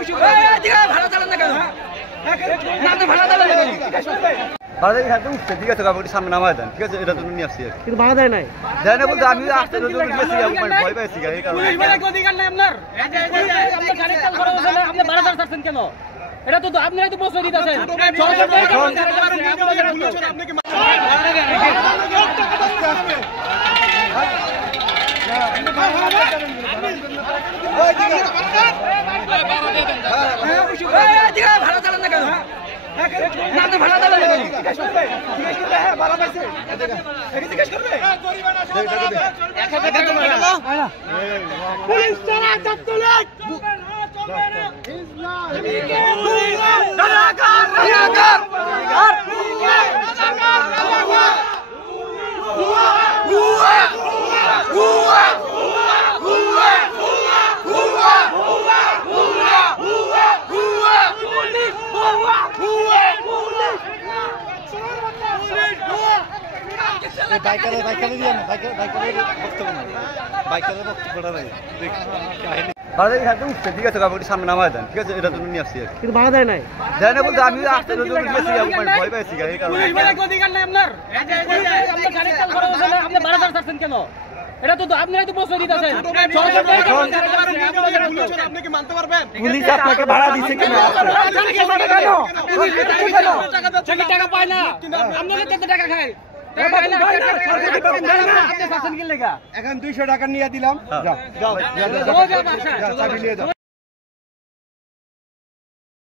ঠিক আছে সামনে নামায় দেন, ঠিক আছে, এটা তুমি নিয়ে আসছি কিন্তু ভাড়া দেয় নাই, দেয় না বলতে আমি আসতে ভয় পাইছি কেন? এটা তো আপনারাই তো প্রশ্রয় দিতেছেন। ঠিক আছে সামনে নামায় দেন, ঠিক আছে, এটা তুমি নিয়ে আসছি কিন্তু ভাড়া দেয় নাই, দেয় না বলতে আমি আসতে ভয় পাইছি কেন? এটা তো আপনারাই তো প্রশ্রয় দিতেছেন। পুলিশ আপনাকে ভাড়া দিচ্ছে কিনা? টাকা পায় না, আপনাদের কত টাকা খায়? এখন 200 টাকা নিয়ে দিলাম।